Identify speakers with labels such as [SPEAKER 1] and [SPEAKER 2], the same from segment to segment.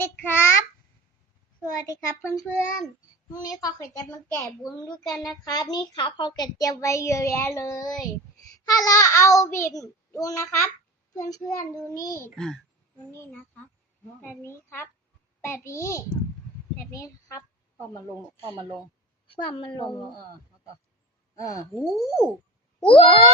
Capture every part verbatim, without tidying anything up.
[SPEAKER 1] ดีครับสวัสดีครับเพื่อนๆพรุ่งนี้ขอเขยจะมาแกะบุญด้วยกันนะครับนี่ครับเขาเก็บเตรียมไว้เยอะแยะเลยถ้าเราเอาบีบดูนะครับเพื่อนๆดูนี่ดูนี่นะครับแบบนี้ครับแบบนี้แบบนี้ครับ
[SPEAKER 2] พอมาลงพอมาลง
[SPEAKER 1] ความมันลง
[SPEAKER 2] เออแล้วก็เออวู้
[SPEAKER 1] ว้าว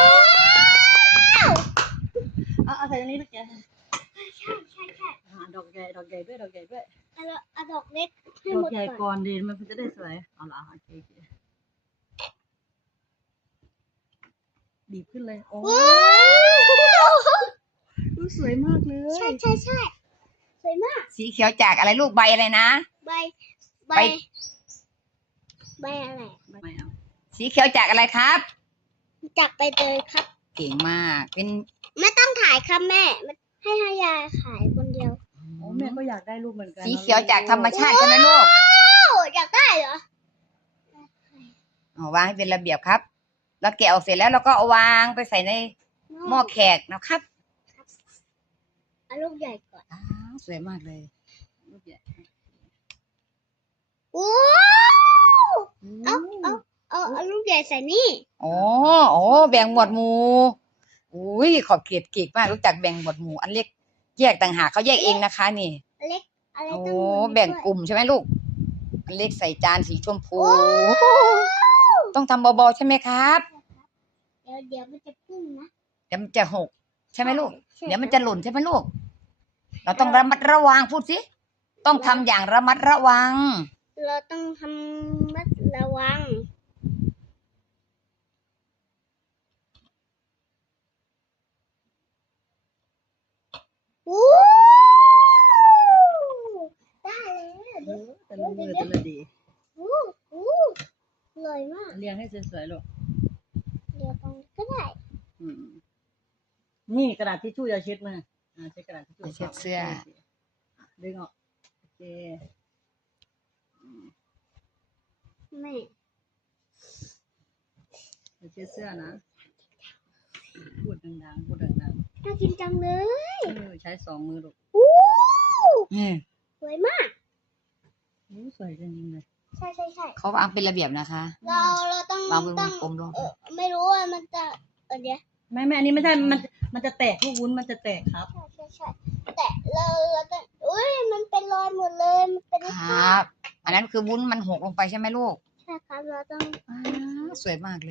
[SPEAKER 2] เอาเอาใส่ตรงนี้ลูกแก
[SPEAKER 1] ใช่ใช่ใช่ใช่
[SPEAKER 2] อ่าดอกใหญ่ดอกใหญ่ด้วยดอกใหญ่ด้วย
[SPEAKER 1] เอาเอาดอกเล็กให้
[SPEAKER 2] ดอ
[SPEAKER 1] หม
[SPEAKER 2] ก
[SPEAKER 1] ด
[SPEAKER 2] ใหญ่
[SPEAKER 1] ก่
[SPEAKER 2] ก่
[SPEAKER 1] อน
[SPEAKER 2] อนดีมันจะได้สวยเอาละโอเคโอเคบีบขึ้นเลยโอ้
[SPEAKER 1] ว้าว
[SPEAKER 2] ดูสวยมากเลย
[SPEAKER 1] ใช่ใช่ใช่สวยมาก
[SPEAKER 3] สีเขียวจากอะไรลูกใบอะไรนะ
[SPEAKER 1] ใบใบใบอะไร
[SPEAKER 2] ไม่เอา
[SPEAKER 3] สีเขียวจากอะไรครับ
[SPEAKER 1] จากไปเตยครับ
[SPEAKER 3] เก่งมากเป็น
[SPEAKER 1] ไม่ต้องถ่ายครับแม่ให้ให้ยายขายคนเดียว
[SPEAKER 2] โอ้แม่ก็อยากได้รูปเหมือนกัน
[SPEAKER 3] สีเขียวจากธรรมชาติใช่ไหมลูก
[SPEAKER 1] โอ้อยากได้เหรอ
[SPEAKER 3] เอาวางให้เป็นระเบียบครับแล้วแกะออกเสร็จแล้วเราก็เอาวางไปใส่ในหม้อแขกนะครับ
[SPEAKER 1] เอาลูกใหญ่ก่อน
[SPEAKER 3] อ้าวสวยมากเลย
[SPEAKER 2] รูปใหญ่
[SPEAKER 1] ว้าวเอาเอาเอาเอาลูกใหญ่ใส่นี่
[SPEAKER 3] โอ้โอ้แบ่งหมวดหมู่อุ้ยขอบเกียรติเก่งมากรู้จักแบ่งหมวดหมู่อันเล็กแยกต่างหากเขาแยกเองนะคะนี่
[SPEAKER 1] เล็กอะไร
[SPEAKER 3] โอ้
[SPEAKER 1] ต้องมือ
[SPEAKER 3] แบ่ง
[SPEAKER 1] ด้วย
[SPEAKER 3] กลุ่มใช่ไหมลูกอันเล็กใส่จานสีชมพูต้องทำเบาๆใช่ไหมครับ
[SPEAKER 1] เดี๋ยวเดี๋ยวมันจะพุ่งนะ
[SPEAKER 3] เดี๋ยวมันจะหกใช่ไหมลูก
[SPEAKER 1] ใช่
[SPEAKER 3] เดี๋ยวมันจะหล่นใช่ไหมลูก เราต้องระมัดระวังพูดสิต้องทำอย่างระมัดระวัง
[SPEAKER 1] เราต้องทำมัดระวังวู้ได้แล้ว
[SPEAKER 2] แต่ละมือแต่ละดี
[SPEAKER 1] วู้วู้อร่อยมาก
[SPEAKER 2] เรียงให้สวยๆลูก
[SPEAKER 1] เดี๋ยวตรงนี้ก็ได้
[SPEAKER 2] อืมนี่กระดาษทิชชู่อย่าเช็ดมืออ่าใช้กระดาษทิชชู่
[SPEAKER 3] เช็ดเสื้อ
[SPEAKER 2] ดึงออกโอเค
[SPEAKER 1] แม่
[SPEAKER 2] อย่าเช็ดเสื้อนะพูดดังๆพูดดัง
[SPEAKER 1] น่ากินจังเลย
[SPEAKER 2] ๆเออใช้สองมือลูก
[SPEAKER 1] วู้
[SPEAKER 3] อืม
[SPEAKER 1] สวยมาก
[SPEAKER 2] โอ้สวยจริงๆเลย
[SPEAKER 1] ใช่ใช่ใช่
[SPEAKER 3] เขาวางเป็นระเบียบนะคะ
[SPEAKER 1] เราเราต้อง
[SPEAKER 3] วางเป็นว
[SPEAKER 1] ต้อง
[SPEAKER 3] งกลมลง
[SPEAKER 1] เออไม่รู้ว่ามันจะเออเดี๋ยว
[SPEAKER 2] ไม่ไม่อันนี้ไม่ใช่มันมันจะแตกลูกวุ้นมันจะแตกครับ
[SPEAKER 1] ใช่ใช่ใช่แต่เราเราต้องอุ้ยมันเป็นรอยหมดเลยมันเป็น
[SPEAKER 3] ครับ อันนั้นคือวุ้นมันหกลงไปใช่ไหมลูก
[SPEAKER 1] ใช่ครับเราต้อง
[SPEAKER 3] อ้าวสวยมากเลย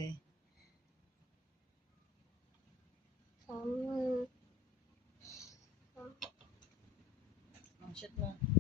[SPEAKER 1] สองมือ
[SPEAKER 2] ลองเช็ดมือ